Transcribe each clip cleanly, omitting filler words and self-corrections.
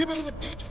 Give me the beat.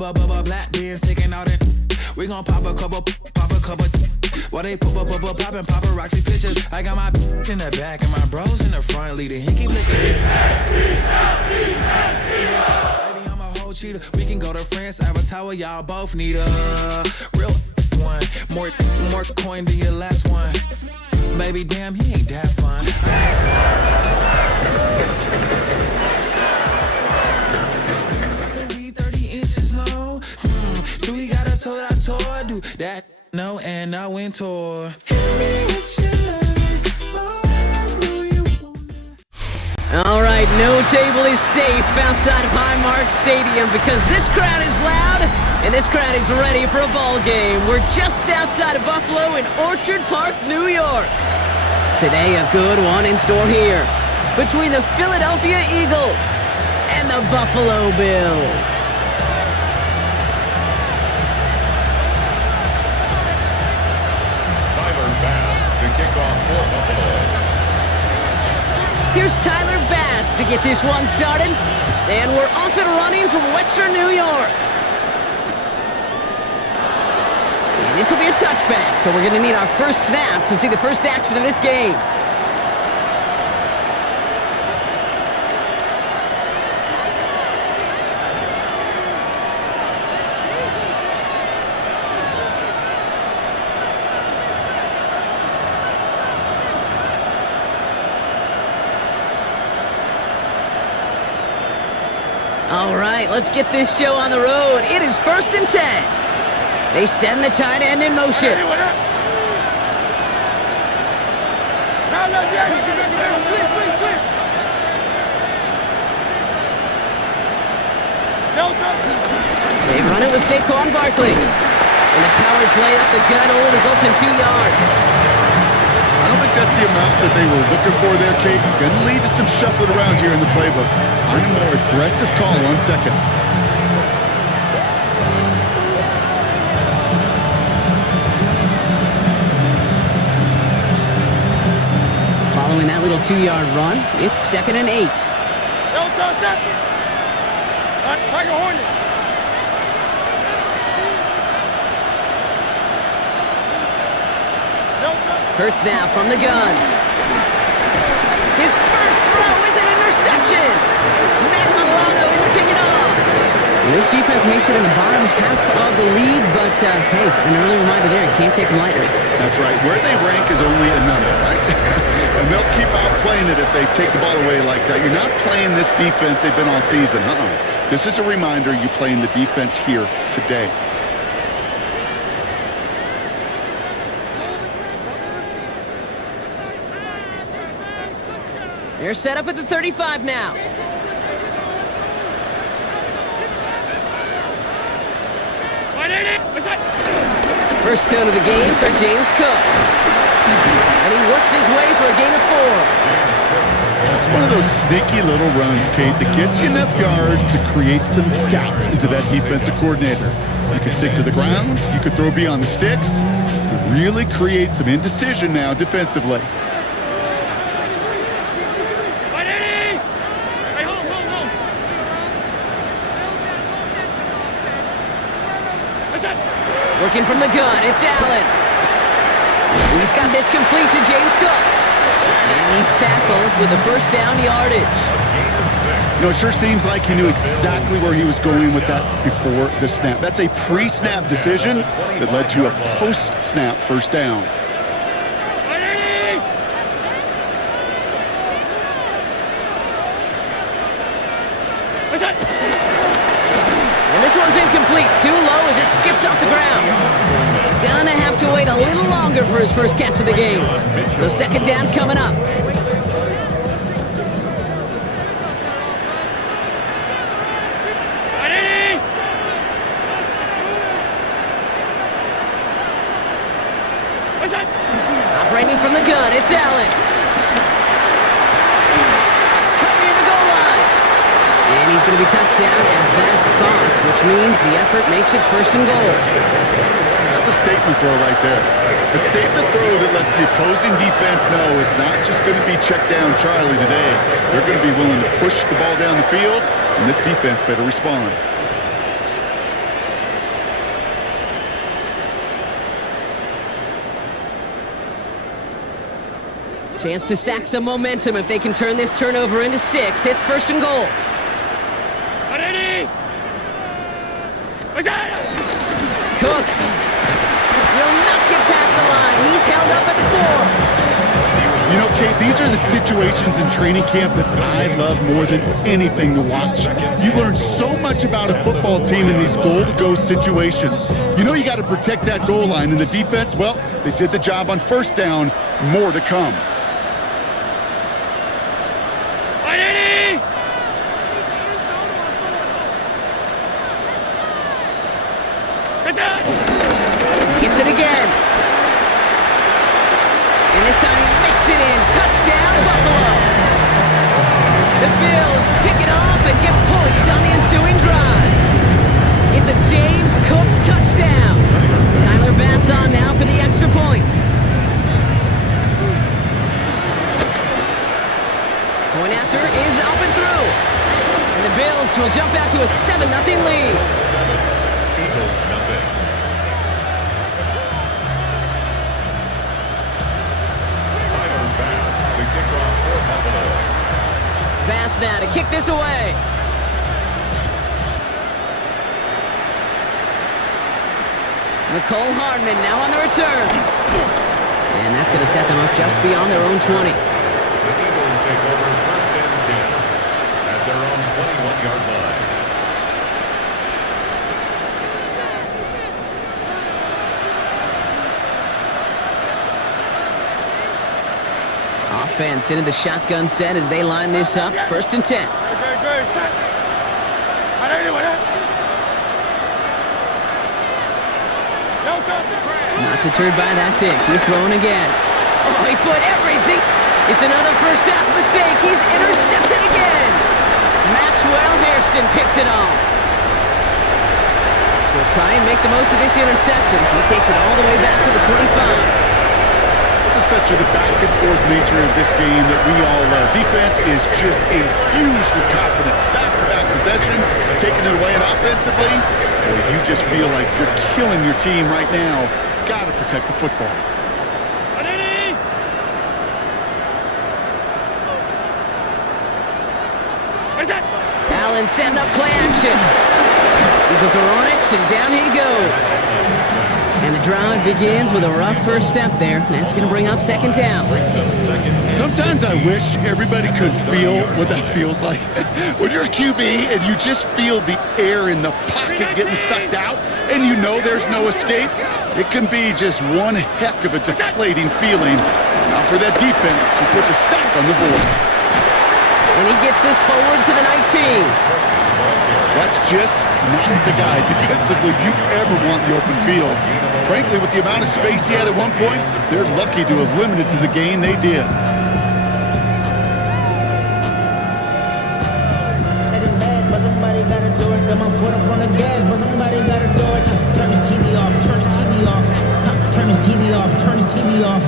Black beans taking out it. We gon' pop a couple. While they poppin' paparazzi pictures. I got my in the back and my bros in the front leading. He keep licking. Baby, I'm a whole cheater. We can go to France, have a tower. Y'all both need a real one. More coin than your last one. Baby, damn, he ain't that fun. Like a weed 30 inches long. Do we got a sold out tour? Do that? No, and I went tour. All right, no table is safe outside of Highmark Stadium because this crowd is loud and this crowd is ready for a ball game. We're just outside of Buffalo in Orchard Park, New York. Today, a good one in store here between the Philadelphia Eagles and the Buffalo Bills. Here's Tyler Bass to get this one started. And we're off and running from Western New York. And this will be a touchback, so we're going to need our first snap to see the first action of this game. All right, let's get this show on the road. It is 1st and 10. They send the tight end in motion. They run it with Saquon Barkley. And the power play up the gut only results in 2 yards. I don't think that's the amount that they were looking for there, Kate. Going to lead to some shuffling around here in the playbook. Find a more aggressive call on second. Following that little 2-yard run, it's 2nd and 8. Hurts now from the gun. His first throw is an interception. Matt Milano in the pick it off. This defense may sit in the bottom half of the league, but hey, an early reminder there, you can't take them lightly. That's right. Where they rank is only a number, right? And they'll keep outplaying it if they take the ball away like that. You're not playing this defense they've been all season. This is a reminder you playing the defense here today. They're set up at the 35 now. First tone of the game for James Cook. And he works his way for a gain of 4. That's one of those sneaky little runs, Kate, that gets you enough yards to create some doubt into that defensive coordinator. You can stick to the ground, you could throw beyond the sticks, really create some indecision now defensively. Working from the gun, it's Allen. He's got this complete to James Cook. And he's tackled with the first down yardage. You know, it sure seems like he knew exactly where he was going with that before the snap. That's a pre-snap decision that led to a post-snap first down. And this one's incomplete. Too low as it skips off the ground. Gonna have to wait a little longer for his first catch of the game. So 2nd down coming up. Operating from the gun, it's Allen. Cut near the goal line. And he's going to be touched down at that spot, which means the effort makes it 1st and goal. That's a statement throw right there. A statement throw that lets the opposing defense know it's not just going to be check down Charlie today. They're going to be willing to push the ball down the field, and this defense better respond. Chance to stack some momentum if they can turn this turnover into 6. It's first and goal. Cook will not get past the line. He's held up at the 4. You know, Kate, these are the situations in training camp that I love more than anything to watch. You learn so much about a football team in these goal-to-go situations. You know you got to protect that goal line, and the defense, well, they did the job on first down. More to come. Gets it again. And this time he makes it in. Touchdown, Buffalo. The Bills pick it off and get points on the ensuing drive. It's a James Cook touchdown. Tyler Bass on now for the extra point. Point after is up and through. And the Bills will jump out to a 7-0 lead. Eagles nothing. Tyler Bass, the kickoff for Buffalo. Bass now to kick this away. Nicole Hardman now on the return. And that's going to set them up just beyond their own 20. The Eagles take over first and 10 at their own 21-yard line. Offense into the shotgun set as they line this up. First and 10. Not deterred by that pick. He's throwing again. Oh, he put everything. It's another first half mistake. He's intercepted again. Maxwell Hairston picks it off. So we'll try and make the most of this interception. He takes it all the way back to the 25. This is such the back-and-forth nature of this game that we all love. Defense is just infused with confidence. Back-to-back possessions, taking it away, and offensively, boy, you just feel like you're killing your team right now. Got to protect the football. Allen setting up play action. Eagles are on it, and down he goes. And the drive begins with a rough first step there. That's going to bring up second down. Sometimes I wish everybody could feel what that feels like. When you're a QB and you just feel the air in the pocket getting sucked out and you know there's no escape, it can be just one heck of a deflating feeling. Now for that defense, who puts a sack on the board. And he gets this forward to the 19. That's just not the guy defensively you ever want in the open field. Frankly, with the amount of space he had at one point, they're lucky to have limited to the gain they did. Somebody gotta do it. Come on, put up on the gas, but somebody gotta do it. Turn his TV off, turn his TV off, turn his TV off, turn his TV off.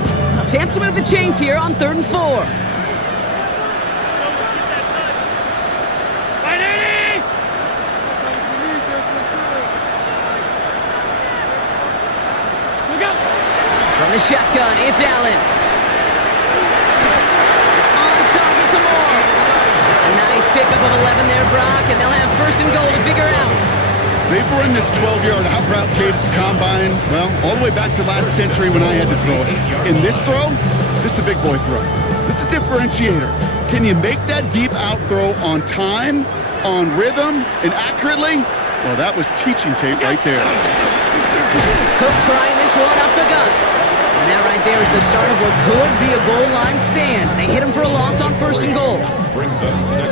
Chance to move the chains here on 3rd and 4. From the shotgun, it's Allen. It's on target to Moore. A nice pickup of 11 there, Brock, and they'll have first and goal to figure out. They've run this 12-yard out route case to combine, well, all the way back to last century when I had to throw it. In this throw, this is a big boy throw. It's a differentiator. Can you make that deep out throw on time, on rhythm, and accurately? Well, that was teaching tape right there. Cook trying this one up the gut. And that right there is the start of what could be a goal line stand. They hit him for a loss on first and goal.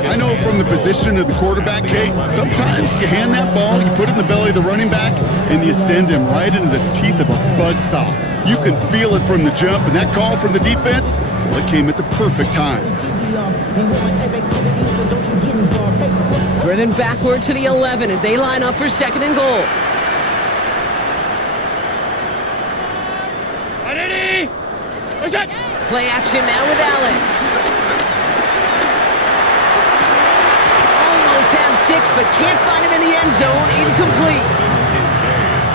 I know from the position of the quarterback, Kate, sometimes you hand that ball, you put it in the belly of the running back, and you send him right into the teeth of a buzzsaw. You can feel it from the jump, and that call from the defense, well, it came at the perfect time. Driven backward to the 11 as they line up for second and goal. Play action now with Allen. Almost had 6, but can't find him in the end zone. Incomplete.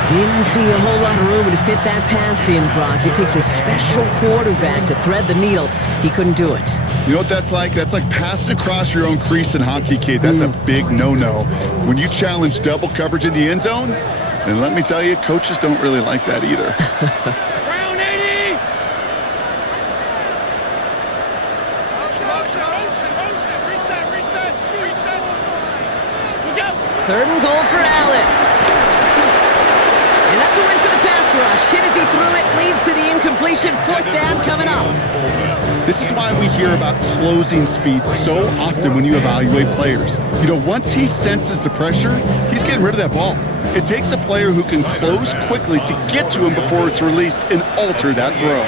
Didn't see a whole lot of room to fit that pass in, Brock. It takes a special quarterback to thread the needle. He couldn't do it. You know what that's like? That's like passing across your own crease in hockey, Kate. That's a big no-no. When you challenge double coverage in the end zone, and let me tell you, coaches don't really like that either. Round 80! Reset. We go! Third and goal for Allen. And that's a win for the pass rush. Hit as he threw it, leads to the incompletion. Fourth down coming up. This is why we hear about closing speed so often when you evaluate players. You know, once he senses the pressure, he's getting rid of that ball. It takes a player who can close quickly to get to him before it's released and alter that throw.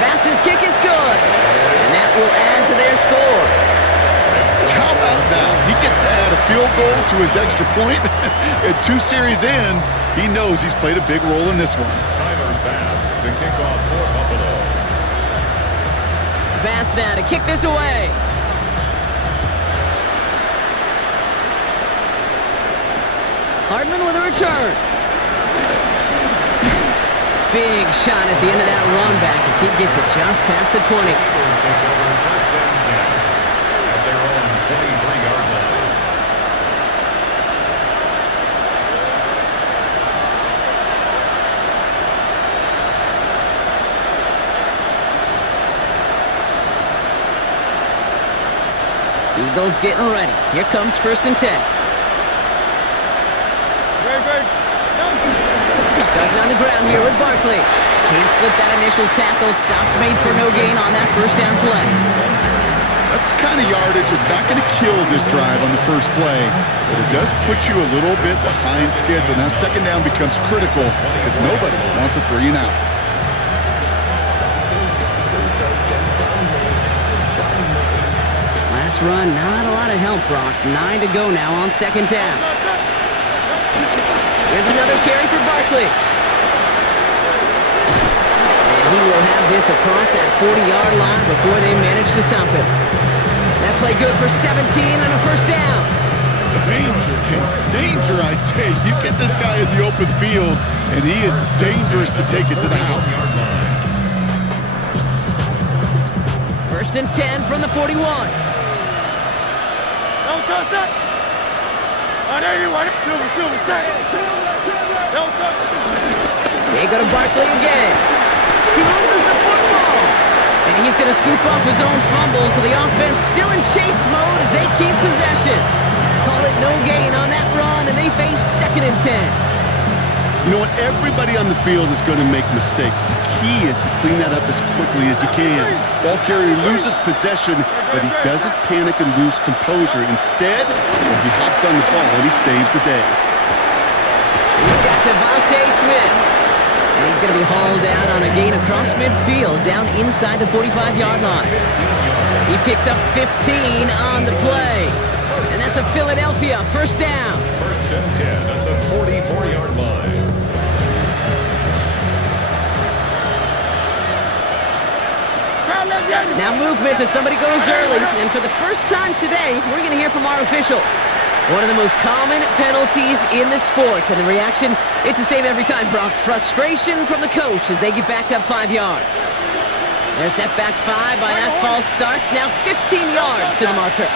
Bass's kick is good. And that will add to their score. How about that? He gets to add a field goal to his extra point. And 2 series in, he knows he's played a big role in this one. Tyler Bass to kick off for Buffalo. Bass now to kick this away. Hardman with a return. Big shot at the end of that run back as he gets it just past the 20. Eagles take over first and 10 at their own 23-yard line. Eagles getting ready. Here comes first and 10. Dug on the ground here with Barkley. Can't slip that initial tackle. Stops made for no gain on that first down play. That's the kind of yardage it's not going to kill this drive on the first play, but it does put you a little bit behind schedule. Now second down becomes critical because nobody wants a 3 and out. Last run, not a lot of help, Brock. 9 to go now on second down. Here's another carry for Barkley. And he will have this across that 40-yard line before they manage to stop him. That play good for 17 and a first down. Danger, King. Danger, I say. You get this guy in the open field, and he is dangerous to take it to the house. First and 10 from the 41. Don't touch that! On 81, Silver, set! Don't touch it! They go to Barkley again. He loses the football. And he's going to scoop up his own fumble, so the offense still in chase mode as they keep possession. Call it no gain on that run, and they face second and 10. You know what? Everybody on the field is going to make mistakes. The key is to clean that up as quickly as you can. Ball carrier loses possession, but he doesn't panic and lose composure. Instead, he hops on the ball and he saves the day. He's got Devontae Smith. And he's going to be hauled out on a gain across midfield, down inside the 45-yard line. He picks up 15 on the play. And that's a Philadelphia first down. First and 10 at the 44-yard line. Now movement as somebody goes early. And for the first time today, we're going to hear from our officials. One of the most common penalties in the sport. And the reaction, it's the same every time, Brock. Frustration from the coach as they get backed up 5 yards. They're set back 5 by that false start. Now 15 yards to the marker.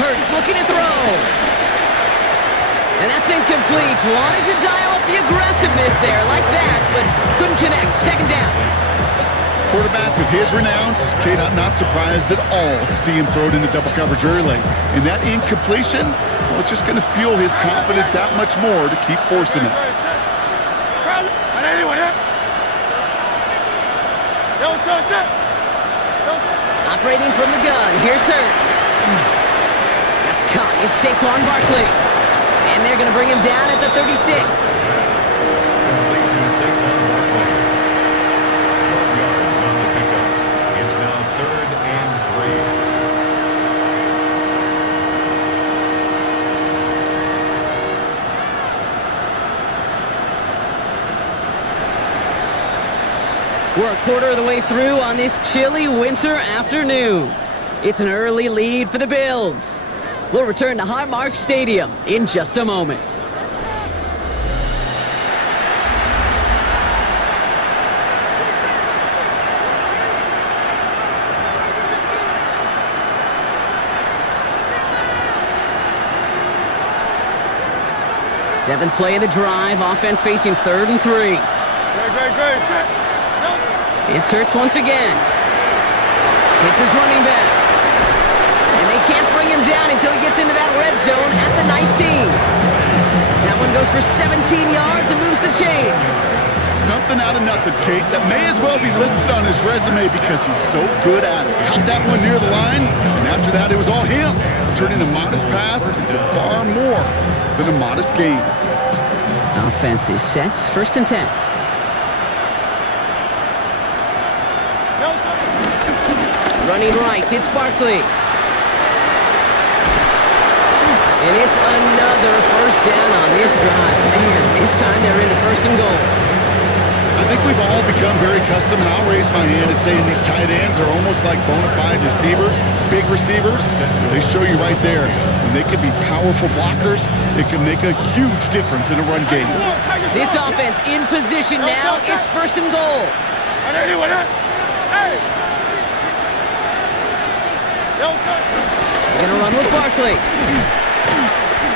Hurts looking to throw. And that's incomplete. Wanted to dial up the aggressiveness there like that, but couldn't connect. Second down. Quarterback with his renowns, Kate, I'm not surprised at all to see him throw it into double coverage early. And that incompletion, well, it's just going to fuel his confidence that much more to keep forcing it. Operating from the gun, here's Hurts. That's caught. It's Saquon Barkley. And they're going to bring him down at the 36. Complete to Saquon Barkley. 12 yards on the pickup. It's now 3rd and 3. We're a quarter of the way through on this chilly winter afternoon. It's an early lead for the Bills. We'll return to Highmark Stadium in just a moment. Seventh play of the drive, offense facing 3rd and 3. Great. It's Hurts once again. Hits his running back. And they can't bring him down until he gets into that red zone at the 19. That one goes for 17 yards and moves the chains. Something out of nothing, Kate, that may as well be listed on his resume because he's so good at it. Caught that one near the line, and after that, it was all him, turning a modest pass into far more than a modest gain. Offense is set. 1st and 10. Running right, it's Barkley. And it's another 1st down on this drive. Man, this time they're into 1st and goal. I think we've all become very accustomed, and I'll raise my hand and saying these tight ends are almost like bona fide receivers, big receivers. They show you right there. When they can be powerful blockers, it can make a huge difference in a run game. This offense in position now. It's 1st and goal. They're going to run with Barkley.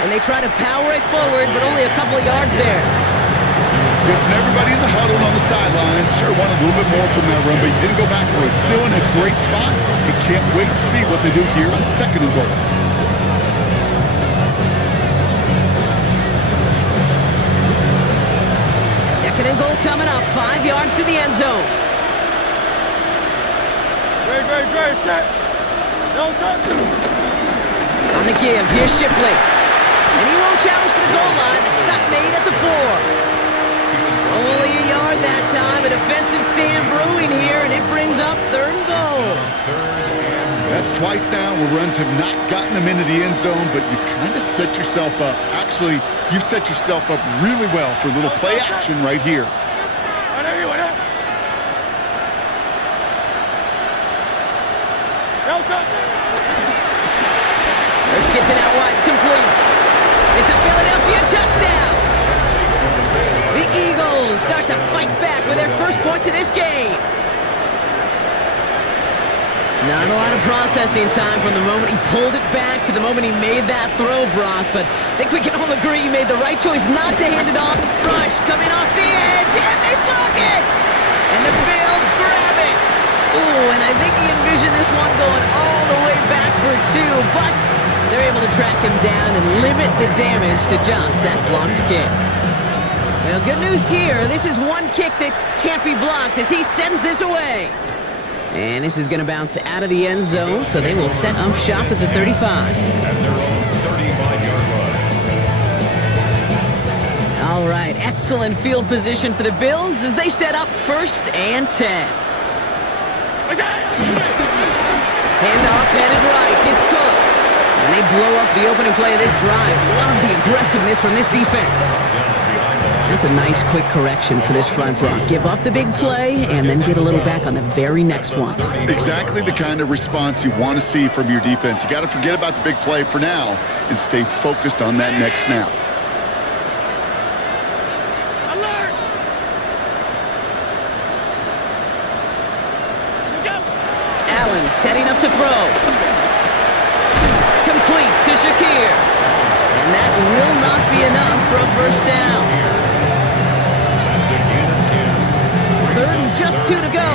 And they try to power it forward, but only a couple of yards there. Guessing everybody in the huddle on the sidelines sure wanted a little bit more from that run, but he didn't go backwards. Still in a great spot. He can't wait to see what they do here on 2nd and goal. Second and goal coming up. 5 yards to the end zone. Great. Set. No touch. On the give, here's Shipley. And he won't challenge for the goal line. The stop made at the 4. Only a yard that time. A defensive stand brewing here, and it brings up 3rd and goal. That's twice now where runs have not gotten them into the end zone, but you've kind of set yourself up. Actually, you've set yourself up really well for a little play action right here. Hurts gets it out wide, complete. It's a Philadelphia touchdown. The Eagles start to fight back with their first points of this game. Not a lot of processing time from the moment he pulled it back to the moment he made that throw, Brock, but I think we can all agree he made the right choice not to hand it off. Rush coming off the edge, and they block it! And the Bills grab it! Ooh, and I think he envisioned this one going all the way back for 2, but they're able to track him down and limit the damage to just that blocked kick. Well, good news here. This is one kick that can't be blocked as he sends this away. And this is going to bounce out of the end zone, so they will set up shop at the 35. At their own 35-yard line. All right, excellent field position for the Bills as they set up 1st and 10. Handoff headed right, it's Cook. And they blow up the opening play of this drive. Love the aggressiveness from this defense. That's a nice quick correction for this front, Brock. Give up the big play and then get a little back on the very next one. Exactly the kind of response you want to see from your defense. You got to forget about the big play for now and stay focused on that next snap. Allen setting up to throw. Complete to Shakir. And that will not be enough for a 1st down. 3rd and just 2 to go.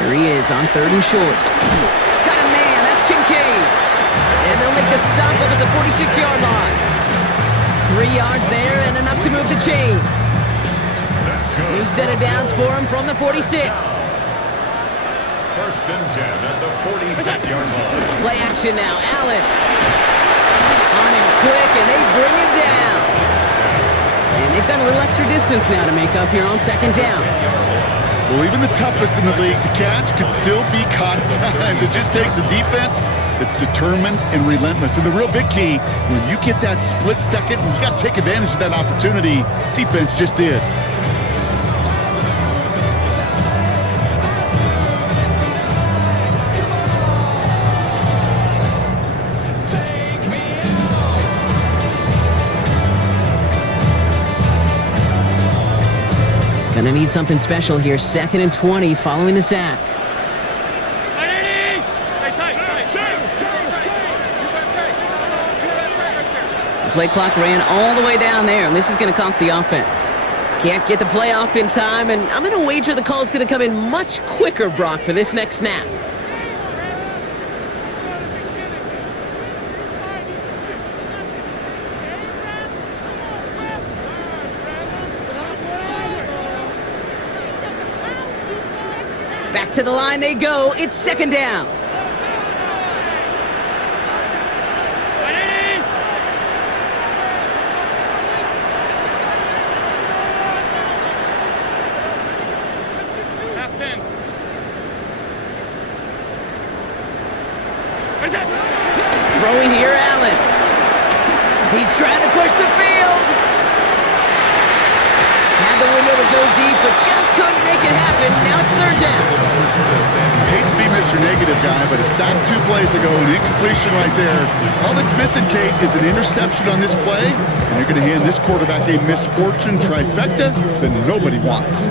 Here he is on 3rd and short. Got a man, that's Kincaid. And they'll make the stop up at the 46-yard line. 3 yards there and enough to move the chains. New set of downs for him from the 46. 1st and 10 at the 46-yard line. Play action now, Allen. On him quick, and they bring him down. And they've got a little extra distance now to make up here on 2nd down. Well, even the toughest in the league to catch could still be caught at times. It just takes a defense that's determined and relentless. And the real big key, when you get that split second, you got to take advantage of that opportunity. Defense just did. Gonna need something special here. 2nd and 20 following the sack. The play clock ran all the way down there, and this is going to cost the offense. Can't get the play off in time, and I'm going to wager the call's going to come in much quicker, Brock, for this next snap. Back to the line they go. It's 2nd down. Throwing here, Allen. He's trying to push the field. Had the window to go deep, but just couldn't make it happen. Now it's 3rd down. Hate to be Mr. Negative guy, but a sack 2 plays ago, an incompletion right there. All that's missing, Kate, is an interception on this play, and you're going to hand this quarterback a misfortune trifecta that nobody wants.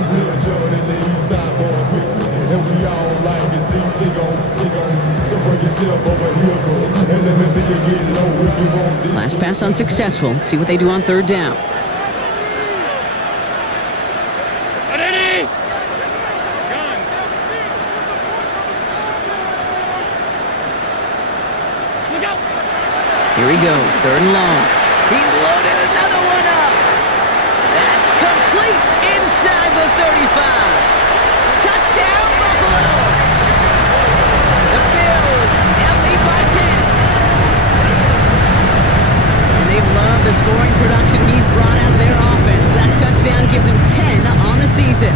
Last pass unsuccessful. Let's see what they do on 3rd down. Here he goes, 3rd and long. He's loaded another one up. That's complete inside the 35. Touchdown, Buffalo. The Bills now lead by 10. And they've loved the scoring production he's brought out of their offense. That touchdown gives him 10 on the season.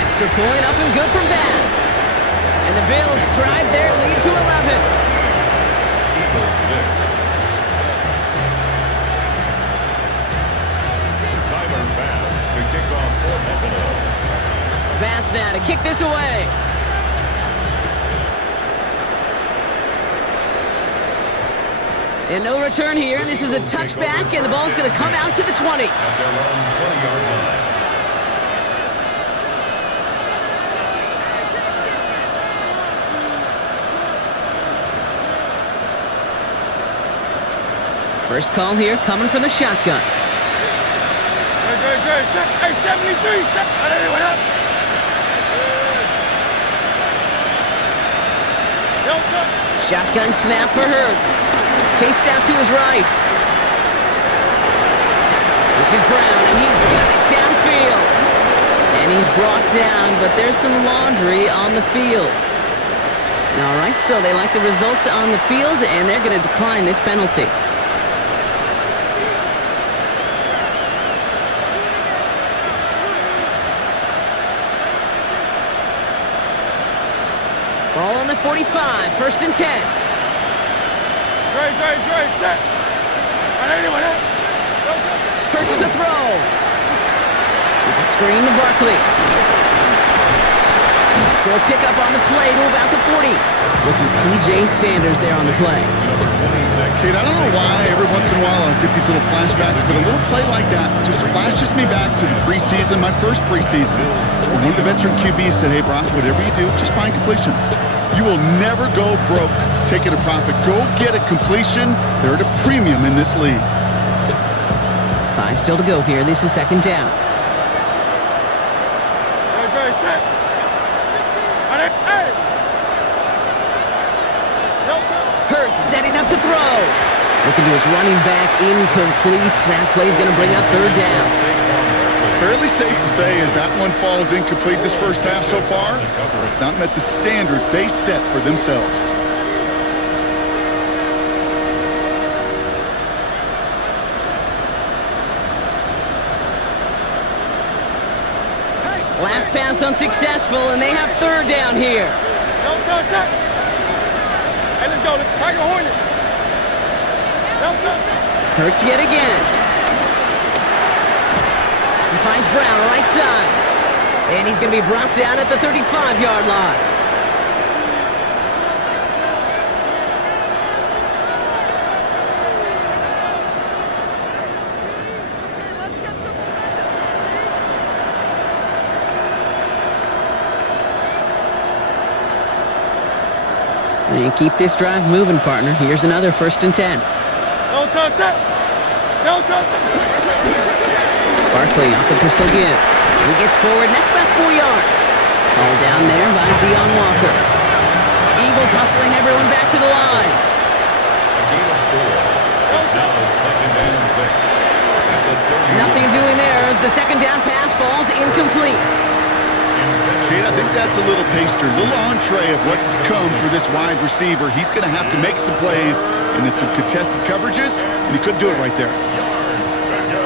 Extra point up and good from Bass. And the Bills drive their lead to 11. Eagles 6. Tyler Bass to kick off for Buffalo. Bass now to kick this away. And no return here. This is a touchback, and the ball's going to come out to the 20. At their own 20-yard line. First call here coming from the shotgun. Hey, 73. What up? Shotgun snap for Hurts. Chased out to his right. This is Brown, and he's got it downfield. And he's brought down, but there's some laundry on the field. All right, so they like the results on the field, and they're going to decline this penalty. Ball on the 45, 1st and 10. Great, set. Hurts to throw. It's a screen to Barkley. Short pickup on the play to about the 40. Looking T.J. Sanders there on the play. Kate, I don't know why every once in a while I get these little flashbacks, but a little play like that just flashes me back to the preseason, my first preseason. When one of the veteran QBs said, hey, Brock, whatever you do, just find completions. You will never go broke taking a profit. Go get a completion. They're at a premium in this league. 5 still to go here. This is 2nd down. Great, set. Hurts setting up to throw. Looking to his running back, incomplete. That play's going to bring up 3rd down. Fairly safe to say as that one falls incomplete this first half so far, it's not met the standard they set for themselves. Last pass unsuccessful, and they have 3rd down here. Hey, let's go. Let's Tiger Hornet. Hurts yet again. He finds Brown right side. And he's going to be brought down at the 35-yard line. Can't keep this drive moving, partner. Here's another 1st and 10. No touch that. No touch. Barkley off the pistol give. He gets forward, and that's about 4 yards. All down there by Deion Walker. Eagles hustling everyone back to the line. A gain of 4. It's now 2nd and 6. At the 30. Nothing doing there as the second down pass falls incomplete. Kate, I think that's a little taster, a little entree of what's to come for this wide receiver. He's going to have to make some plays into some contested coverages, and he couldn't do it right there. Yards to go.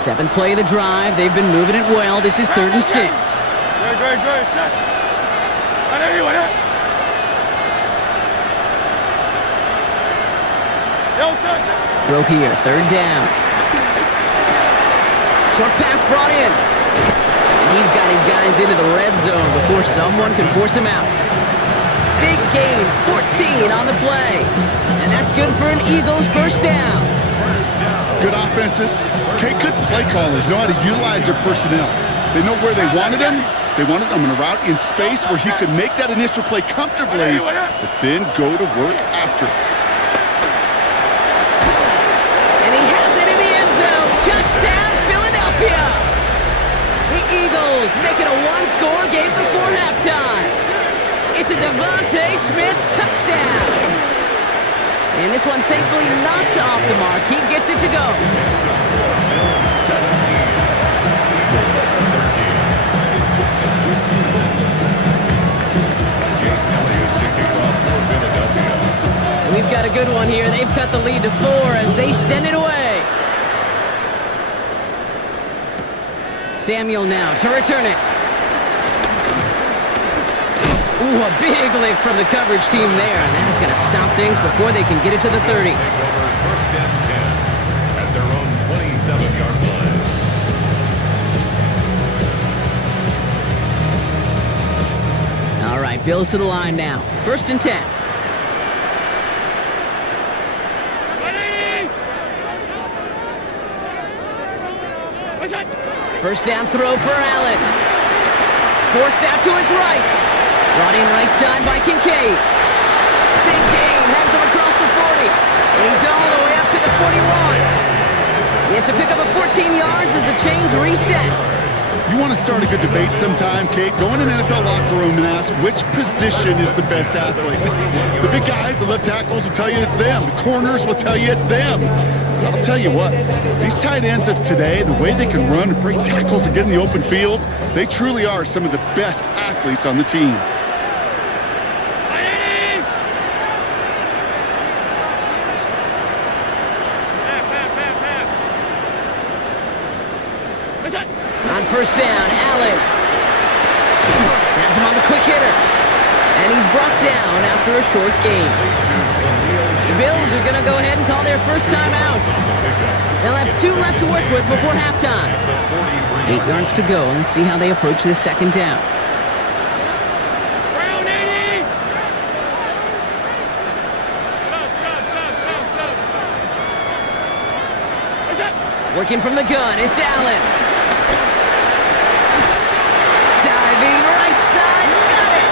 Seventh play of the drive. They've been moving it well. This is 3rd and 6. Great, set. I know you want it. No touch. Throw here, 3rd down. Short pass brought in. And he's got his guys into the red zone before someone can force him out. Big gain, 14 on the play. And that's good for an Eagles 1st down. Good offenses. Kate, good play callers know how to utilize their personnel. They know where they wanted him. They wanted him in a route in space where he could make that initial play comfortably, but then go to work after. And he has it in the end zone. Touchdown, Philadelphia. The Eagles make it a one-score game before halftime. It's a Devontae Smith touchdown. And this one, thankfully, not off the mark. He gets it to go. We've got a good one here. They've cut the lead to 4 as they send it away. Samuel now to return it. Ooh, a big lick from the coverage team there, and that is going to stop things before they can get it to the 30. Take over 1st and 10 at their own 27-yard line. All right, Bills to the line now. 1st and 10. First down throw for Allen. Forced out to his right. Brought in right side by Kincaid. Big gain, has them across the 40. And he's all the way up to the 41. He had to pick up a 14 yards as the chains reset. You want to start a good debate sometime, Kate? Go in an NFL locker room and ask which position is the best athlete. The big guys, the left tackles will tell you it's them. The corners will tell you it's them. But I'll tell you what, these tight ends of today, the way they can run and break tackles and get in the open field, they truly are some of the best athletes on the team. On first down, Allen has him on the quick hitter. And he's brought down after a short gain. The Bills are going to go ahead and call their first time out. They'll have 2 left to work with before halftime. 8 yards to go. Let's see how they approach this second down. Working from the gun, it's Allen. Diving right side, got it!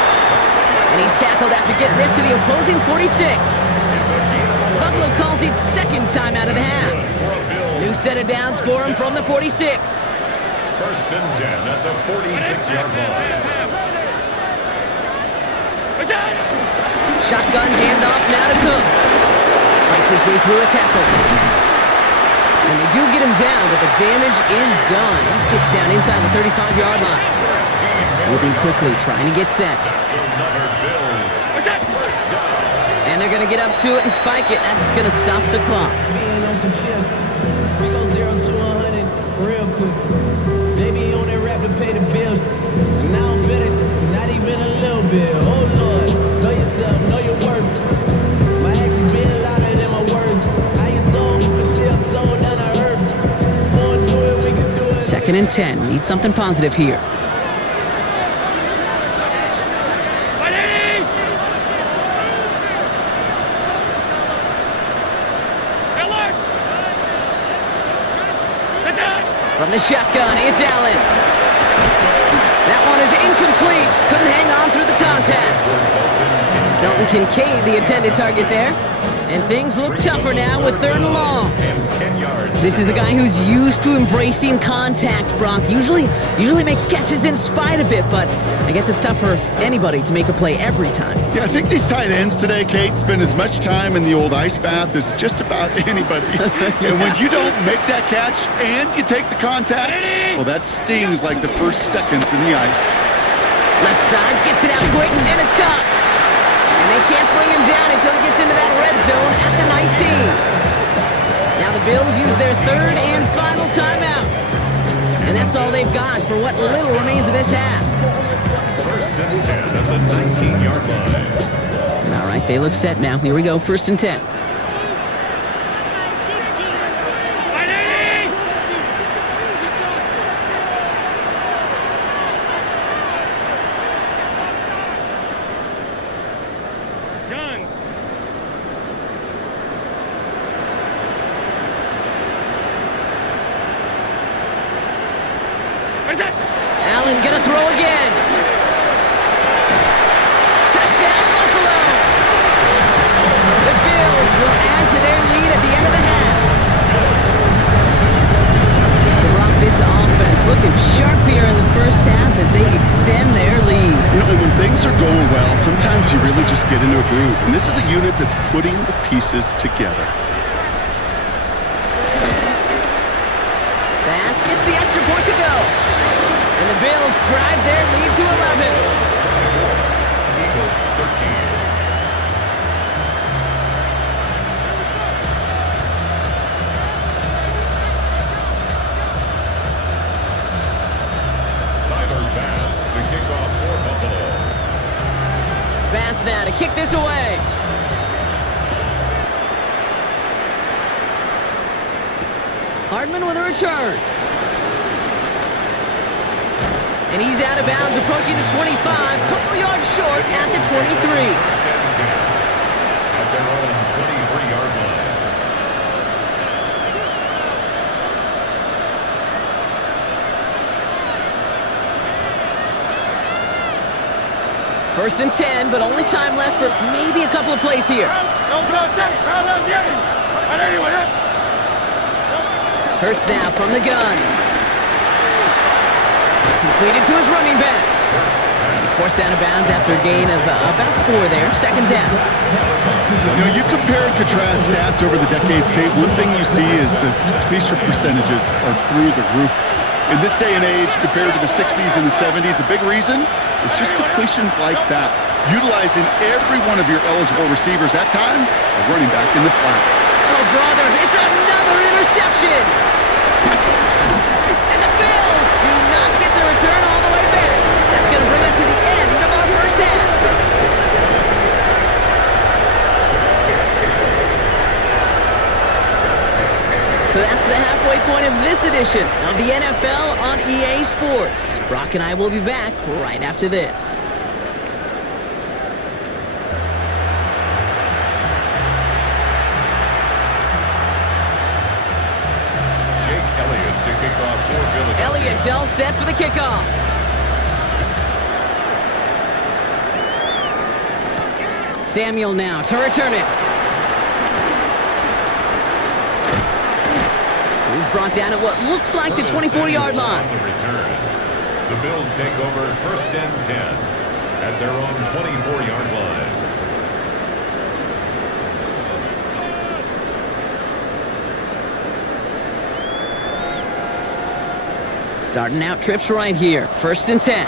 And he's tackled after getting this to the opposing 46. Buffalo calls it second time out of the half. New set of downs for him from the 46. 1st and 10 at the 46-yard line. Shotgun handoff now to Cook. Fights his way through a tackle. And they do get him down, but the damage is done. This gets down inside the 35-yard line. Moving quickly, trying to get set. And they're going to get up to it and spike it. That's going to stop the clock. We go 0 to 100 real quick. They be on that rap to pay the bills. And I don't feel it, not even a little bit. Oh Lord, know yourself, know your worth. My actions being louder than my words. I ain't sold, but still sold down the earth. Wanna do it, we can do it. 2nd and 10. Need something positive here. From the shotgun, it's Allen. That one is incomplete. Couldn't hang on through the contact. Dalton Kincaid, the intended target there. And things look tougher now with 3rd and long. This is a guy who's used to embracing contact, Brock. Usually makes catches in spite of it, but I guess it's tough for anybody to make a play every time. Yeah, I think these tight ends today, Kate, spend as much time in the old ice bath as just about anybody. And when you don't make that catch and you take the contact, well, that stings like the first seconds in the ice. Left side, gets it out quick, and it's caught. And they can't bring him down until he gets into that red zone at the 19. Now the Bills use their 3rd and final timeout. And that's all they've got for what little remains of this half. 1st and 10 at the 19-yard line. All right, they look set now. Here we go, 1st and 10. Allen gonna throw again. Touchdown, Buffalo! The Bills will add to their lead at the end of the half. So Rock, this offense looking sharp here in the first half as they extend their lead. You know, and when things are going well, sometimes you really just get into a groove. And this is a unit that's putting the pieces together. Bass gets the extra point to go. And the Bills drive their lead to 11. Eagles 13. Tyler Bass to kick off for Buffalo. Bass now to kick this away. Hardman with a return. And he's out of bounds, approaching the 25, couple yards short at the 23. At their own 23-yard line. First and 10, but only time left for maybe a couple of plays here. Hurts now from the gun. Completed to his running back. And he's forced out of bounds after a gain of about 4 there. 2nd down. You know, you compare and contrast stats over the decades, Kate. One thing you see is the completion percentages are through the roof. In this day and age, compared to the 60s and the 70s, a big reason is just completions like that. Utilizing every one of your eligible receivers. That time, a running back in the flat. Oh, brother, it's another interception. And the Bills do not get the return all the way back. That's going to bring us to the end of our first half. So that's the halfway point of this edition of the NFL on EA Sports. Brock and I will be back right after this. Elliott's all set for the kickoff. Samuel now to return it. He's brought down at what looks like the 24-yard line. The Bills take over 1st and 10 at their own 24-yard line. Starting out trips right here. 1st and 10.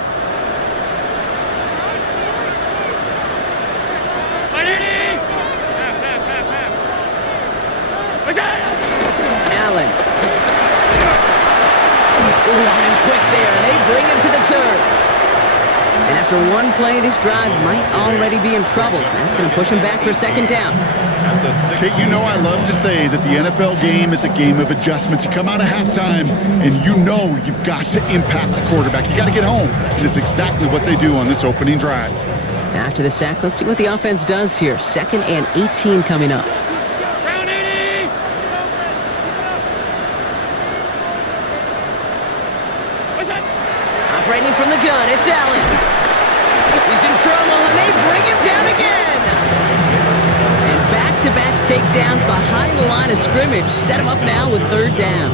Allen. Ooh, on him quick there, and they bring him to the turf. And after one play, this drive might already be in trouble. That's going to push him back for 2nd down. Kate, you know I love to say that the NFL game is a game of adjustments. You come out of halftime, and you know you've got to impact the quarterback. You got to get home, and it's exactly what they do on this opening drive. After the sack, let's see what the offense does here. 2nd and 18 coming up. Separating from the gun, it's Allen. He's in trouble, and they bring him down again. And back-to-back takedowns behind the line of scrimmage set him up now with third down.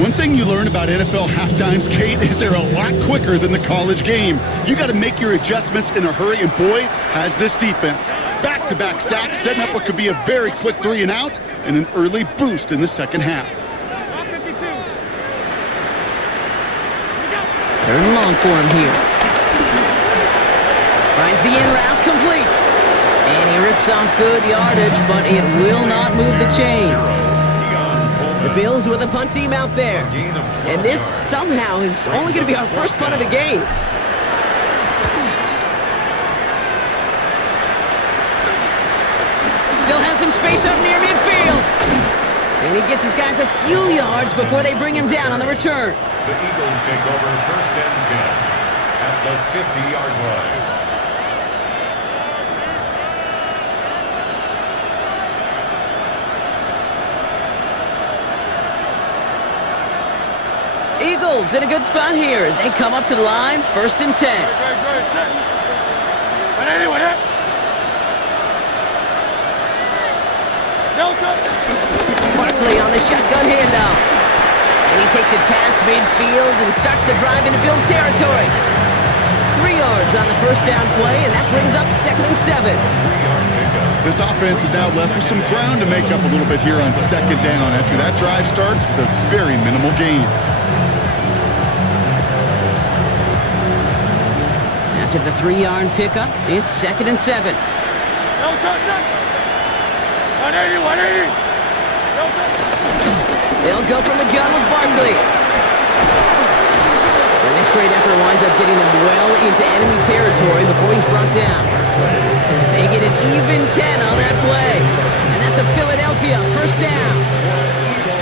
One thing you learn about NFL halftimes, Kate, is they're a lot quicker than the college game. You got to make your adjustments in a hurry, and boy, has this defense. Back-to-back sacks, setting up what could be a very quick 3 and out, and an early boost in the second half. Third and long for him here. Finds the in route complete. And he rips off good yardage, but it will not move the chains. The Bills with a punt team out there. And this somehow is only going to be our first punt of the game. Still has some space up near midfield. And he gets his guys a few yards before they bring him down on the return. The Eagles take over first and 10 at the 50-yard line. Eagles in a good spot here as they come up to the line, first and 10. Barkley on the shotgun handoff. And he takes it past midfield and starts the drive into Bills territory. 3 yards on the first down play, and that brings up second and 7. This offense is now left with some ground to make up a little bit here on second down after that drive starts with a very minimal gain. After the 3-yard pickup, it's second and 7. They'll go from the gun with Barkley. And this great effort winds up getting them well into enemy territory before he's brought down. They get an even 10 on that play. And that's a Philadelphia first down.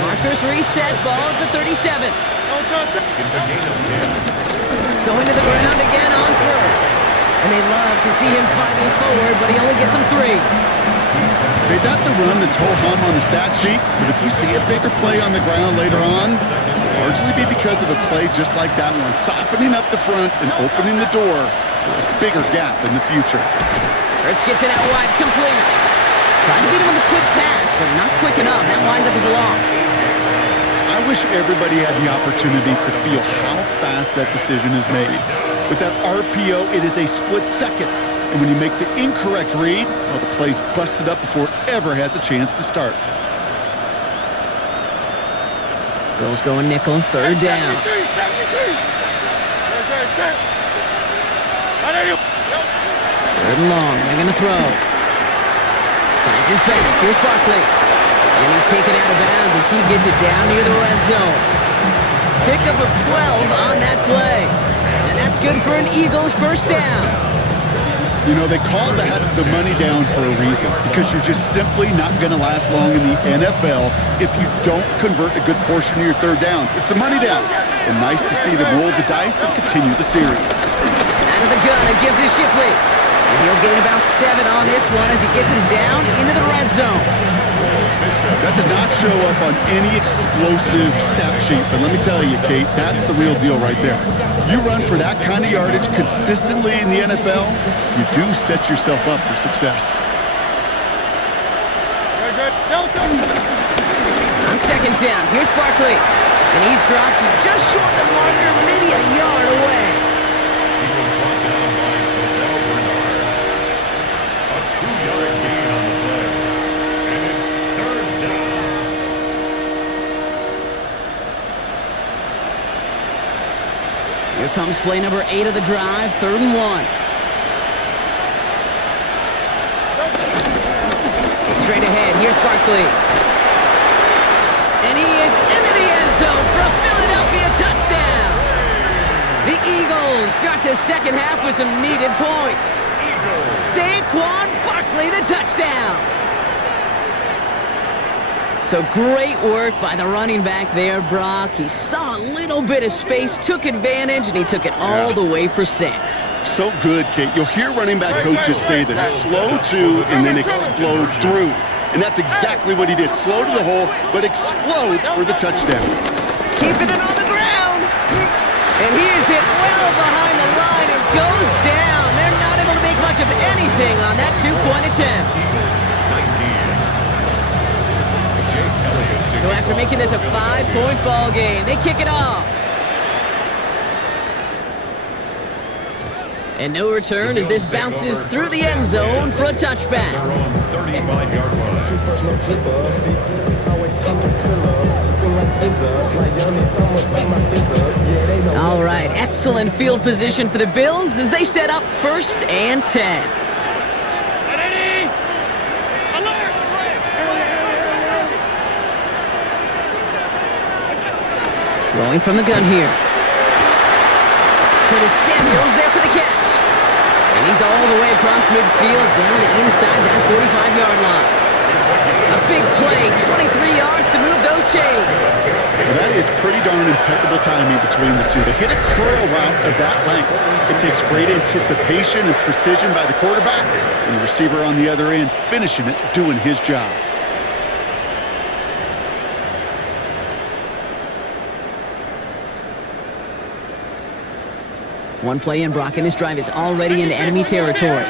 Markers reset, ball at the 37. It's a gain of 10. Going to the ground again on first. And they love to see him fighting forward, but he only gets them 3. Okay, that's a run that's ho-hum on the stat sheet, but if you see a bigger play on the ground later on, it'll largely be because of a play just like that one, softening up the front and opening the door for a bigger gap in the future. Hurts gets it out wide, complete. Tried to beat him with a quick pass, but not quick enough. That winds up as a loss. I wish everybody had the opportunity to feel how fast that decision is made. With that RPO, it is a split second. And when you make the incorrect read, well, the play's busted up before it ever has a chance to start. Bills going nickel, third down. Third and long, they're going to throw. Finds his back, here's Barkley. And he's taken out of bounds as he gets it down near the red zone. Pickup of 12 on that play. And that's good for an Eagles first down. You know, they call the money down for a reason, because you're just simply not going to last long in the NFL if you don't convert a good portion of your third downs. It's the money down. And nice to see them roll the dice and continue the series. Out of the gun, it gives to Shipley. And he'll gain about 7 on this one as he gets him down into the red zone. That does not show up on any explosive stat sheet, but let me tell you, Kate, that's the real deal right there. You run for that kind of yardage consistently in the NFL, you do set yourself up for success. On second down, here's Barkley. And he's dropped just short of the marker, maybe a yard away. He was brought down by Terrell Bernard. A 2-yard gain on the play. And it's third down. Here comes play number 8 of the drive, third and 1. Straight ahead, here's Barkley. And he is into the end zone for a Philadelphia touchdown. The Eagles start the second half with some needed points. Saquon Barkley, the touchdown. So great work by the running back there, Brock. He saw a little bit of space, took advantage, and he took it all the way for 6. So good, Kate. You'll hear running back coaches say this: slow to and then explode through. And that's exactly what he did. Slow to the hole, but explodes for the touchdown. Keeping it on the ground. And he is hit well behind the line and goes down. They're not able to make much of anything on that two-point attempt. So after making this a 5-point ball game, they kick it off. And no return as this bounces through the end zone for a touchback. 35-yard line. All right, excellent field position for the Bills as they set up 1st and 10. Throwing from the gun here. Curtis Samuel's there for the catch. And he's all the way across midfield down inside that 45-yard line. A big play, 23 yards to move those chains. Well, that is pretty darn impeccable timing between the two. They hit a curl route of that length. It takes great anticipation and precision by the quarterback, and the receiver on the other end finishing it, doing his job. One play in, Brock, and this drive is already into enemy territory.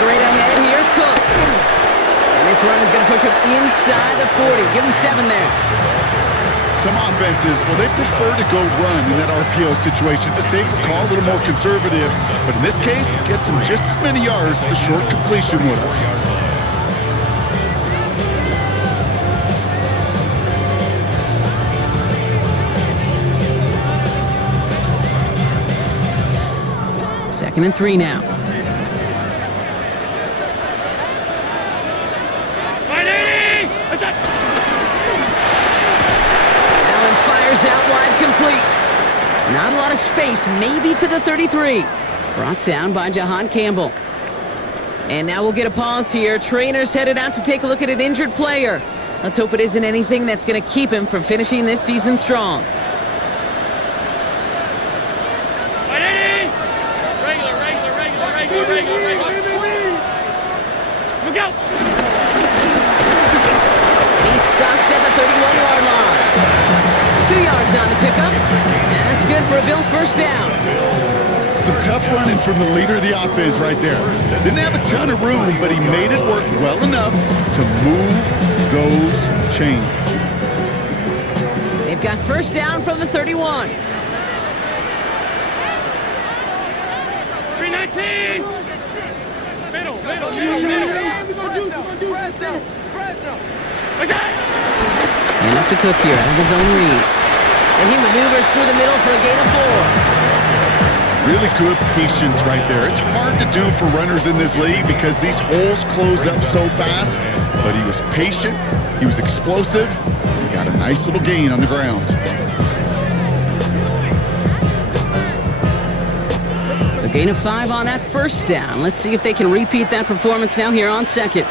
Straight ahead, here's Cook. And this run is going to push him inside the 40. Give him 7 there. Some offenses, well, they prefer to go run in that RPO situation. It's a safer call, a little more conservative. But in this case, it gets him just as many yards as a short completion would have. Second and 3 now. Allen fires out wide, complete. Not a lot of space, maybe to the 33. Brought down by Jahan Campbell. And now we'll get a pause here. Trainer's headed out to take a look at an injured player. Let's hope it isn't anything that's going to keep him from finishing this season strong. He's stopped at the 31-yard line. 2 yards on the pickup. And that's good for a Bills first down. Some tough running from the leader of the offense right there. Didn't have a ton of room, but he made it work well enough to move those chains. They've got first down from the 31. 319! Middle. Enough to Cook here out of his own read. And he maneuvers through the middle for a gain of 4. Really good patience right there. It's hard to do for runners in this league because these holes close up so fast. But he was patient, he was explosive, he got a nice little gain on the ground. So gain of 5 on that first down. Let's see if they can repeat that performance now here on second.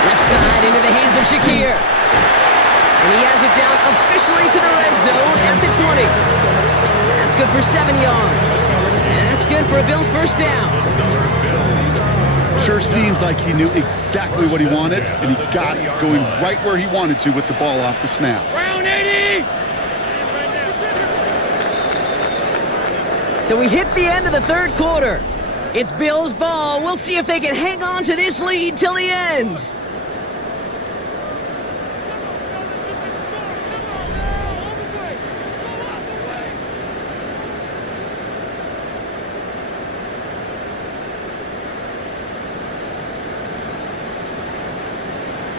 Left side into the hands of Shakir. And he has it down officially to the red zone at the 20. That's good for 7 yards. And that's good for a Bills first down. Sure seems like he knew exactly what he wanted, and he got it going right where he wanted to with the ball off the snap. Round 80! So we hit the end of the third quarter. It's Bills ball. We'll see if they can hang on to this lead till the end.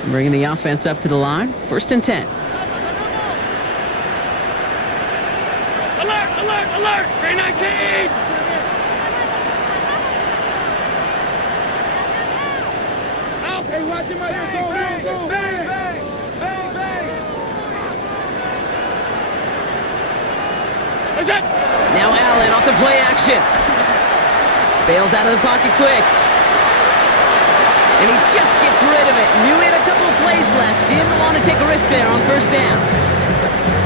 Bringing the offense up to the line. First and 10. Alert! 319! Okay, watch him out here. Go. Bang! What's that? Now Allen off the play action. Bails out of the pocket quick. And he just gets rid of it. Knew he had a couple of plays left. Didn't want to take a risk there on first down.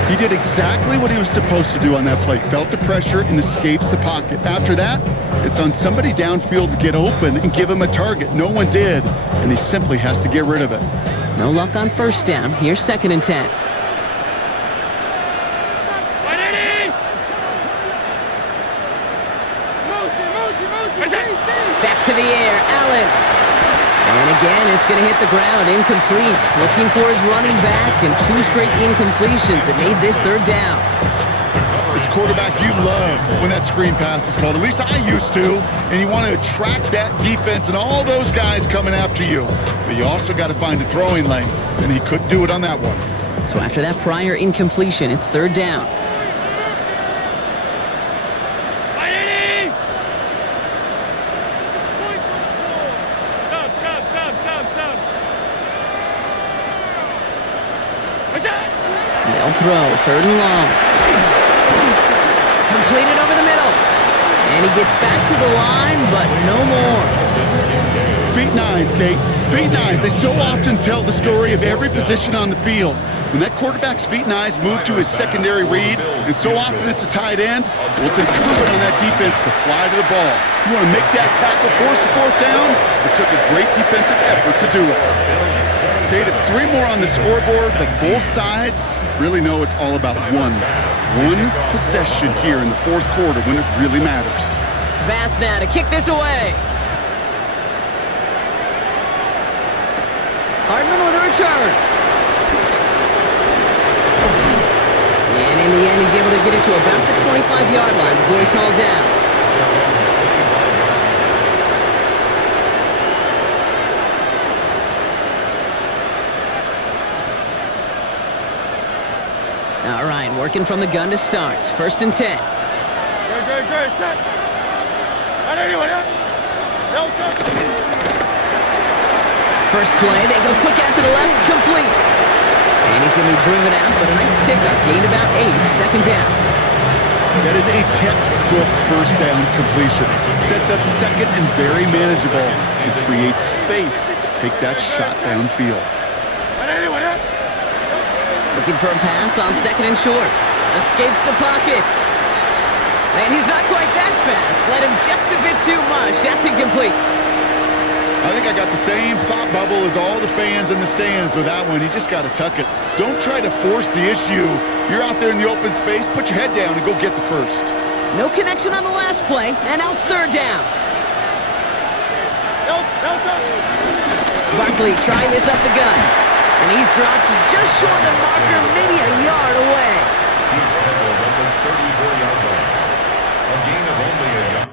He did exactly what he was supposed to do on that play. Felt the pressure and escapes the pocket. After that, it's on somebody downfield to get open and give him a target. No one did, and he simply has to get rid of it. No luck on first down. Here's 2nd and 10. Back to the air, Allen. And again, it's going to hit the ground, incomplete. Looking for his running back, and 2 straight incompletions. It made this 3rd down. As a quarterback, you love when that screen pass is called. At least I used to. And you want to attract that defense and all those guys coming after you. But you also got to find a throwing lane, and he couldn't do it on that one. So after that prior incompletion, it's 3rd down. They'll throw, 3rd and long. Completed over the middle. And he gets back to the line, but no more. Feet and eyes, Kate. Feet and eyes. They so often tell the story of every position on the field. When that quarterback's feet and eyes move to his secondary read, and so often it's a tight end, well, it's incumbent on that defense to fly to the ball. You want to make that tackle, force the 4th down? It took a great defensive effort to do it. Kate, it's 3 more on the scoreboard, but both sides really know it's all about one possession here in the 4th quarter when it really matters. Bass now to kick this away. Hardman with a return. And in the end, he's able to get it to about the 25-yard line before he's hauled down. All right, working from the gun to start. 1st and 10. Great, set. First play, they go quick out to the left, complete. And he's going to be driven out, but a nice pickup. Gained about 8, 2nd down. That is a textbook 1st down completion. Sets up 2nd and very manageable and creates space to take that shot downfield. Looking for a pass on 2nd and short. Escapes the pocket. And he's not quite that fast. Let him just a bit too much. That's incomplete. I think I got the same thought bubble as all the fans in the stands with that one. You just got to tuck it. Don't try to force the issue. You're out there in the open space. Put your head down and go get the first. No connection on the last play, and now it's 3rd down. Barkley trying this up the gut. And he's dropped just short of the marker, maybe a yard away. He's tackled at the 34-yard line. A gain of only a yard.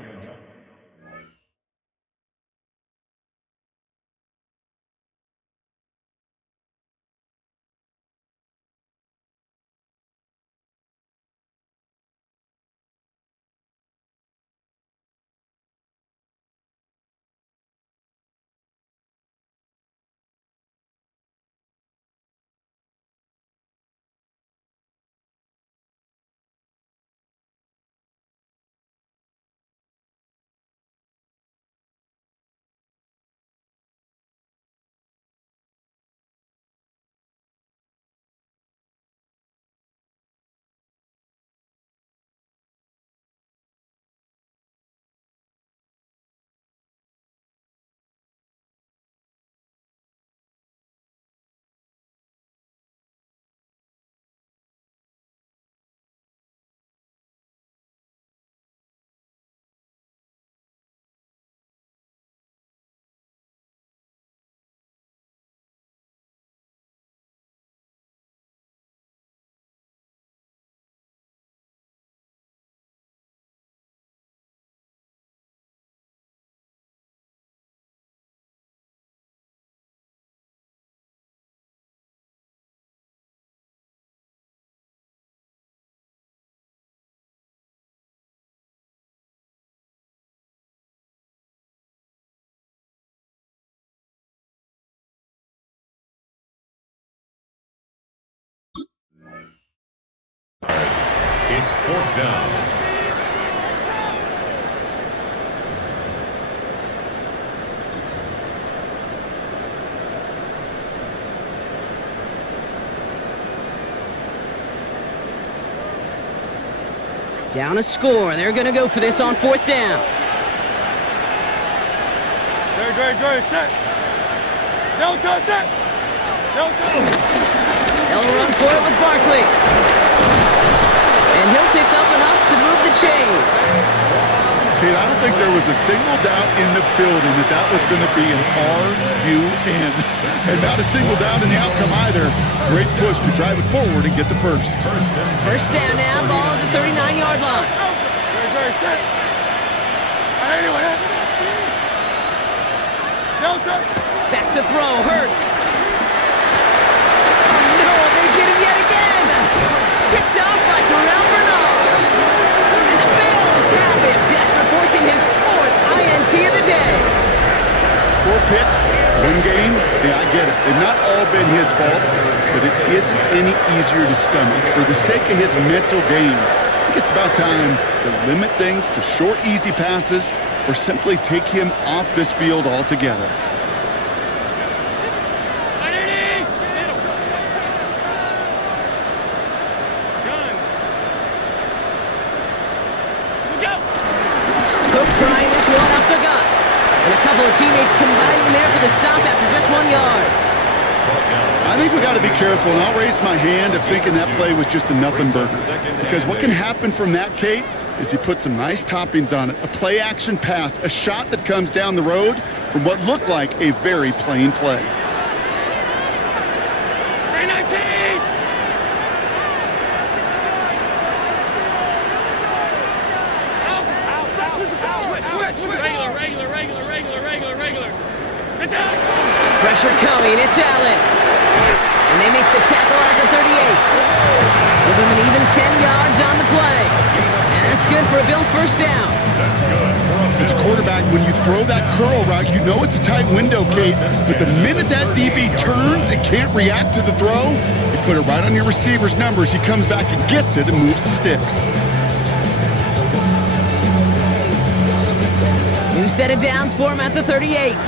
It's 4th down. Down a score. They're going to go for this on 4th down. Good, set. No touch, set. No touch. They'll run for it with Barkley. And he'll pick up enough to move the chains. Kate, I don't think there was a single doubt in the building that that was going to be an RUN. And not a single doubt in the outcome either. Great push to drive it forward and get the first. First down now, ball at the 39-yard line. Good, set. Anyway. No touch. Back to throw, Hurts. Oh no, they get him yet again. Picked up by Terrell Bernard. And the Bills have it after forcing his 4th INT of the day. 4 picks, 1 game. Yeah, I get it. They've not all been his fault, but it isn't any easier to stomach. For the sake of his mental game, I think it's about time to limit things to short, easy passes or simply take him off this field altogether. Cook trying this one up the gut. And a couple of teammates combining there for the stop after just 1 yard. I think we got to be careful, and I'll raise my hand of thinking that play was just a nothing burger. Because what can happen from that, Kate, is you put some nice toppings on it. A play-action pass, a shot that comes down the road from what looked like a very plain play. Pressure coming, it's Allen. And they make the tackle at the 38. Give him an even 10 yards on the play. And that's good for a Bills first down. As a quarterback, when you throw that curl route, you know it's a tight window, Kate. But the minute that DB turns and can't react to the throw, you put it right on your receiver's numbers. He comes back and gets it and moves the sticks. New set of downs for him at the 38.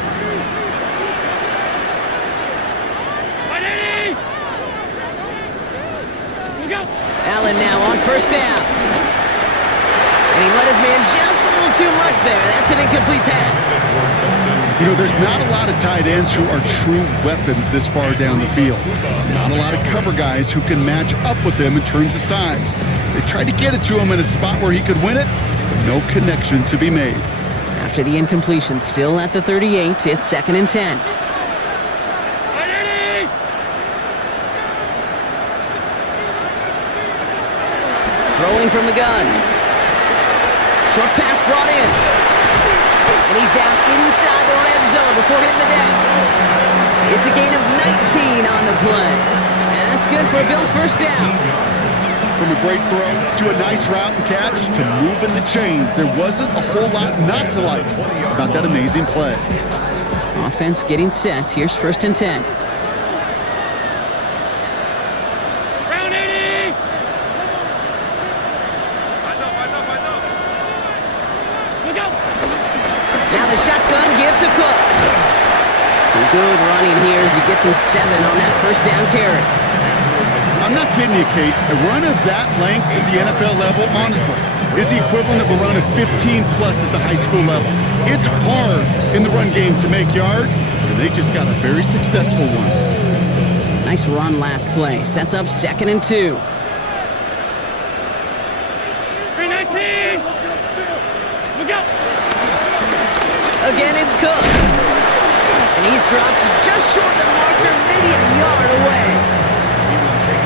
Allen now on first down. And he let his man just a little too much there. That's an incomplete pass. You know, there's not a lot of tight ends who are true weapons this far down the field. Not a lot of cover guys who can match up with them in terms of size. They tried to get it to him in a spot where he could win it, but no connection to be made. After the incompletion, still at the 38, it's 2nd and 10. Throwing from the gun. Short pass brought in. And he's down inside the red zone before hitting the deck. It's a gain of 19 on the play. And that's good for a Bills first down. From a great throw to a nice route and catch to moving the chains, there wasn't a whole lot not to like about that amazing play. Offense getting set. Here's 1st and 10. Now the shotgun give to Cook. Some good running here as he gets him 7 on that first down carry. I'm not kidding you, Kate. A run of that length at the NFL level, honestly, is the equivalent of a run of 15-plus at the high school level. It's hard in the run game to make yards, and they just got a very successful one. Nice run last play. Sets up 2nd and 2. Again, it's Cook. And he's dropped just short of the marker, maybe a yard away.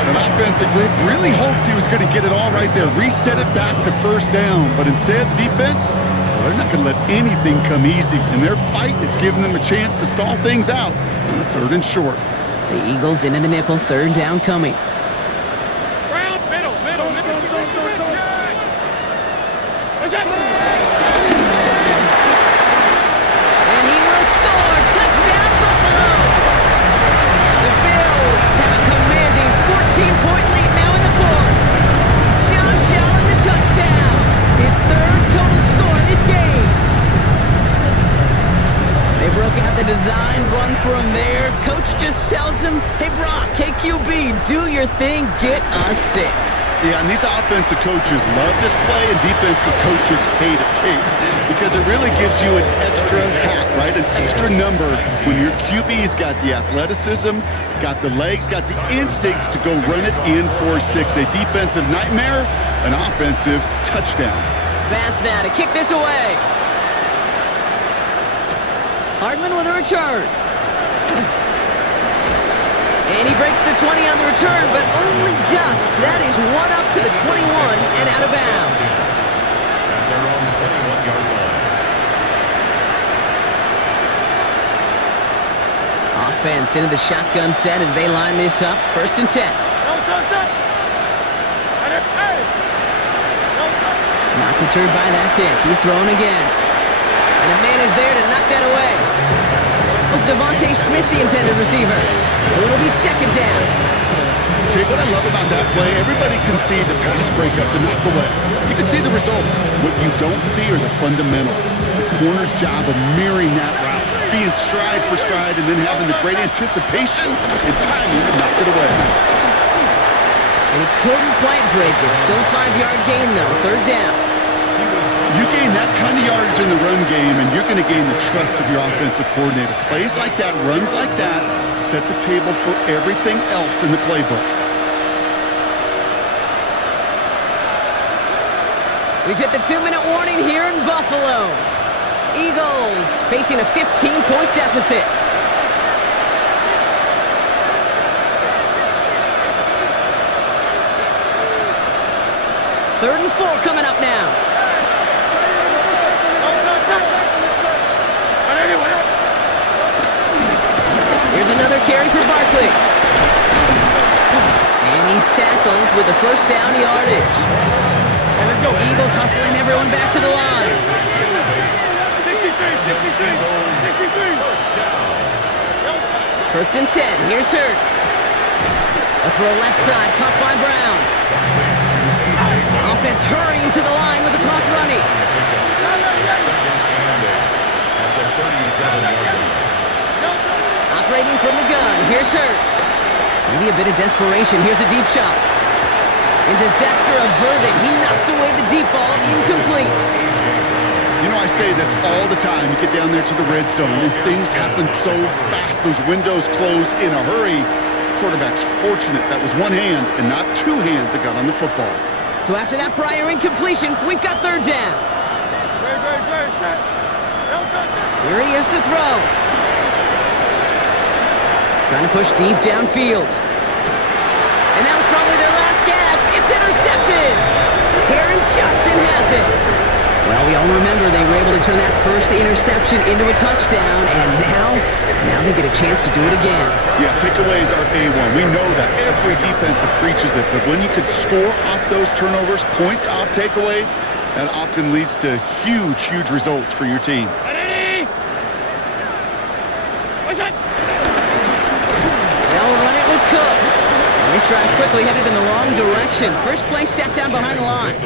An offensive group really hoped he was going to get it all right there, reset it back to first down. But instead, the defense, well, they're not going to let anything come easy. And their fight is giving them a chance to stall things out on the 3rd and short. The Eagles into the nickel, 3rd down coming. Design run from there. Coach just tells him, hey, Brock, hey, QB, do your thing, get a 6. Yeah, and these offensive coaches love this play, and defensive coaches hate it, Kate, because it really gives you an extra hat, right? An extra number when your QB's got the athleticism, got the legs, got the instincts to go run it in for 6. A defensive nightmare, an offensive touchdown. Pass now to kick this away. Hardman with a return. And he breaks the 20 on the return, but only just. That is one up to the 21 and out of bounds. At their own 21-yard line. Offense into the shotgun set as they line this up. 1st and 10. Not deterred by that kick. He's throwing again. And a man is there to knock that away. Was Devontae Smith the intended receiver? So it'll be 2nd down. Okay, what I love about that play, everybody can see the pass breakup, the knock away. You can see the result. What you don't see are the fundamentals. The corner's job of mirroring that route, being stride for stride, and then having the great anticipation and timing to knock it away. And he couldn't quite break it. Still a 5-yard gain, though. 3rd down. You gain that kind of yardage in the run game, and you're going to gain the trust of your offensive coordinator. Plays like that, runs like that, set the table for everything else in the playbook. We've hit the 2-minute warning here in Buffalo. Eagles facing a 15-point deficit. 3rd and 4 coming up now. Here's another carry for Barkley. And he's tackled with the 1st down yardage. Eagles hustling everyone back to the line. 1st and 10. Here's Hurts. A throw left side, caught by Brown. Offense hurrying to the line with the clock running. Operating from the gun. Here's Hurts. Maybe a bit of desperation. Here's a deep shot. And disaster averted. He knocks away the deep ball. Incomplete. You know, I say this all the time. You get down there to the red zone, and things happen so fast. Those windows close in a hurry. Quarterback's fortunate that was one hand and not two hands that got on the football. So after that prior incompletion, we've got 3rd down. Here he is to throw. Trying to push deep downfield. And that was probably their last gasp. It's intercepted. Taron Johnson has it. Well, we all remember they were able to turn that first interception into a touchdown, and now they get a chance to do it again. Yeah, takeaways are A1. We know that every defensive preaches it, but when you could score off those turnovers, points off takeaways, that often leads to huge results for your team. They'll run it with Cook. And this drive's quickly headed in the wrong direction. First play set down behind the line.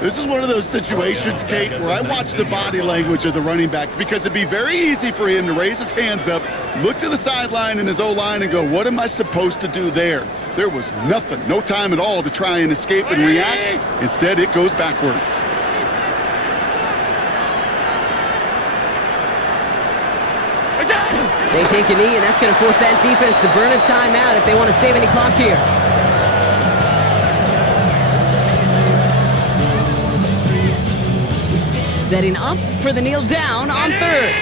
This is one of those situations, Kate, where I watch the body language of the running back because it'd be very easy for him to raise his hands up, look to the sideline in his O-line and go, what am I supposed to do there? There was nothing, no time at all to try and escape and react. Instead, it goes backwards. They take a knee, and that's going to force that defense to burn a timeout if they want to save any clock here. Setting up for the kneel down on 3rd.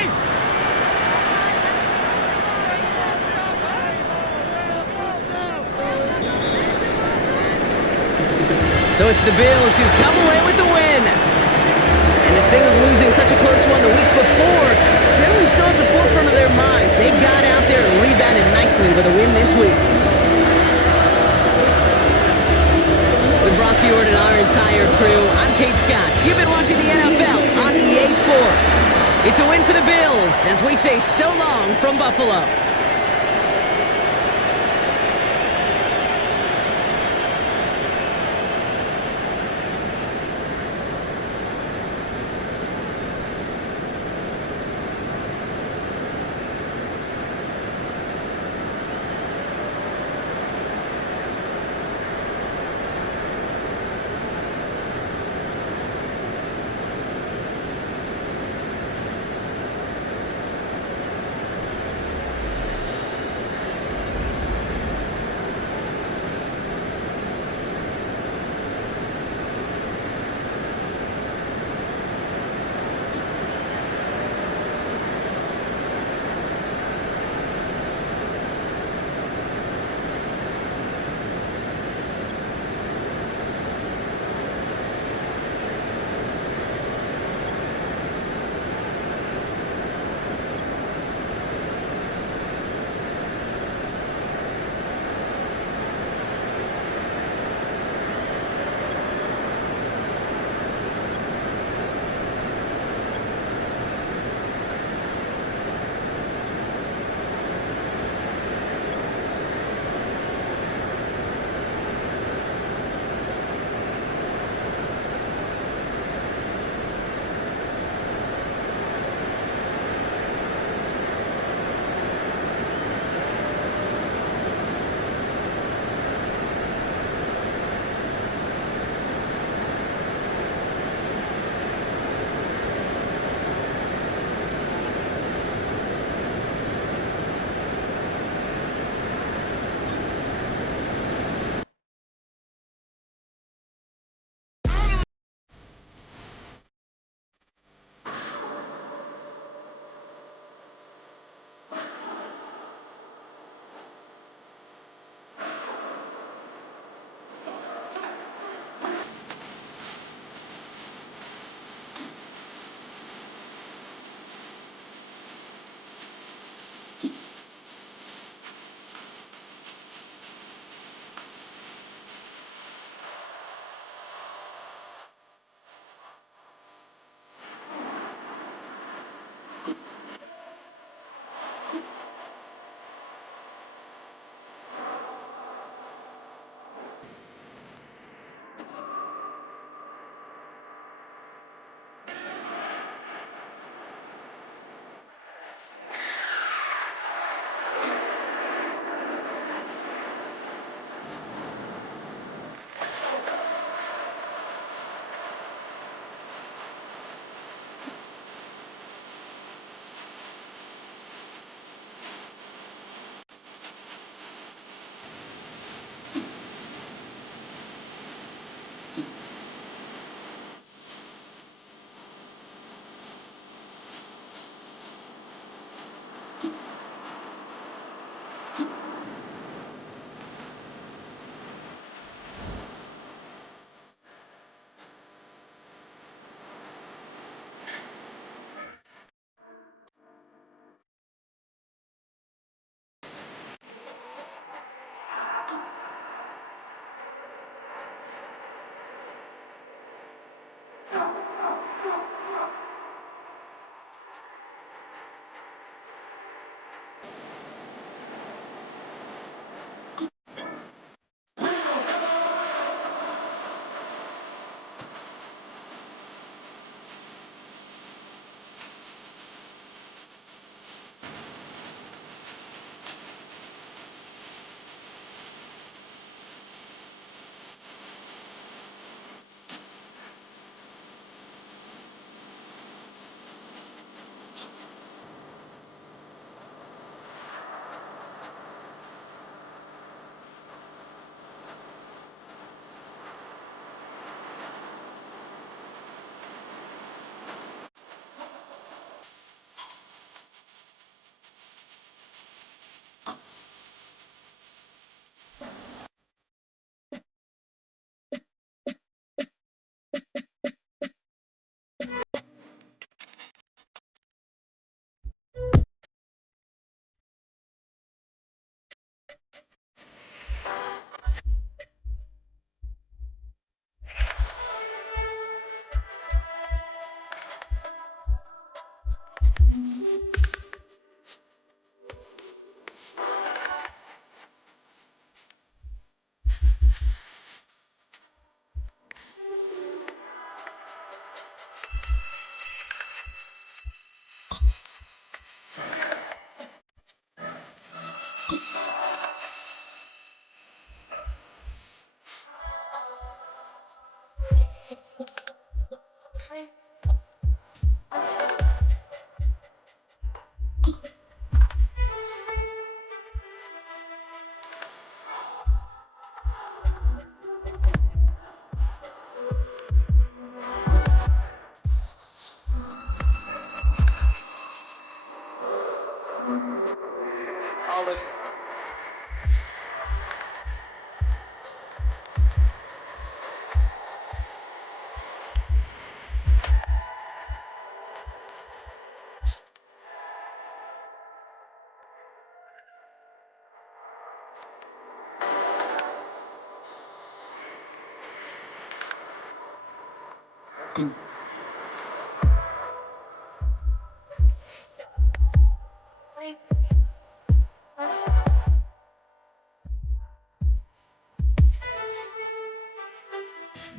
So it's the Bills who come away with the win. And this thing of losing such a close one the week before apparently still at the forefront of their minds. They got out there and rebounded nicely with a win this week. With Brock Ewart and our entire crew, I'm Kate Scott. You've been watching the NFL on EA Sports. It's a win for the Bills as we say so long from Buffalo.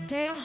Damn.